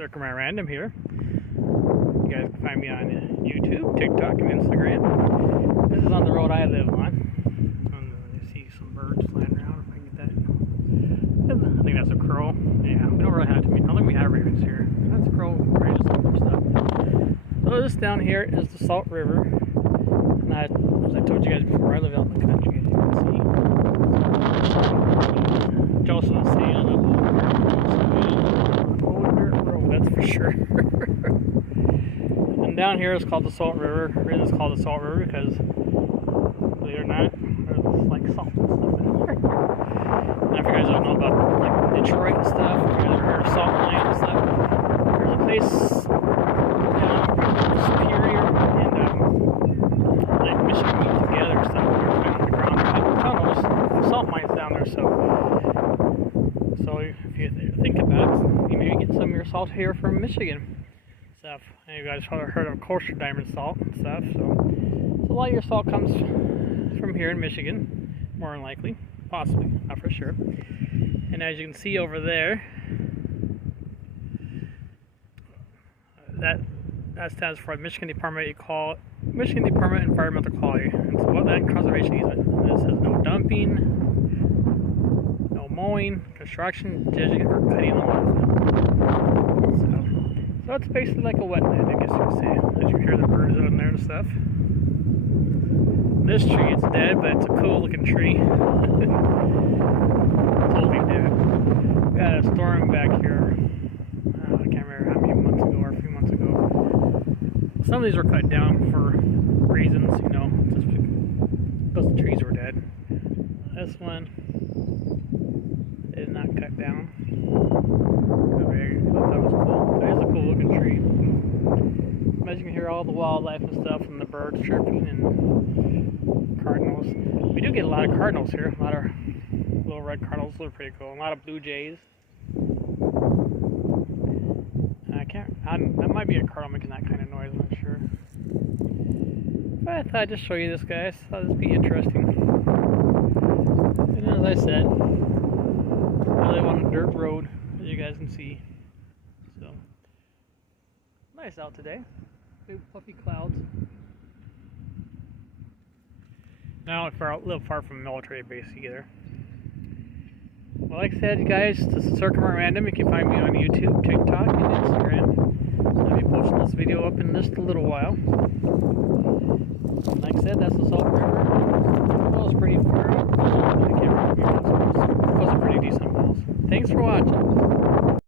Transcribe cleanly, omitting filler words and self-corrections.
Circum at Random here. You guys can find me on YouTube, TikTok, and Instagram. This is on the road I live on. You see some birds flying around. If I can get that. I think that's a crow. Yeah, we don't really have to. I don't think we have ravens here. That's a crow. Just some stuff. So this down here is the Salt River. And as I told you guys before, I live out in the country, as you can see. Joseph was saying on a dirt road, that's for sure. And down here is called the Salt River. The reason it's called the Salt River because, believe it or not, there's like salt and stuff in there. Now, if you guys don't know about like Detroit and stuff, if you guys ever heard of Salt Mine and stuff, there's a place down Superior and like Michigan meet together and stuff. They're underground, like tunnels, salt mines down there. So if you think about it, you maybe get some of your salt here from Michigan stuff. And you guys probably heard of kosher diamond salt and stuff. So a lot of your salt comes from here in Michigan, more than likely, possibly, not for sure. And as you can see over there, that stands for Michigan Department Environmental Quality. And so Wetland Conservation Easement. And this says no dumping, no mowing, construction, digging, or cutting along. So it's basically like a wetland, I guess you could say. As you hear the birds out in there and stuff. This tree is dead, but it's a cool looking tree. Totally dead. We got a storm back here. I can't remember how many months ago or a few months ago. Some of these were cut down for reasons, you know, just because the trees were dead. This one is not cut down. I thought it was cool. It is a cool looking tree. As you can hear all the wildlife and stuff and the birds chirping and cardinals. We do get a lot of cardinals here. A lot of little red cardinals. Those are pretty cool. A lot of blue jays. That might be a cardinal making that kind of noise, I'm not sure. But I thought I'd just show you this, guys. Thought this would be interesting. And as I said, I live on a dirt road, as you guys can see. So, nice out today. Big fluffy clouds. Now I live far from a military base either. Well, like I said, guys, this is Circum at Random. You can find me on YouTube, TikTok, and Instagram. I'll be posting this video up in just a little while. Like I said, that's the Salt River. It goes pretty far up. I can't remember. It goes a pretty decent miles. Thanks for watching.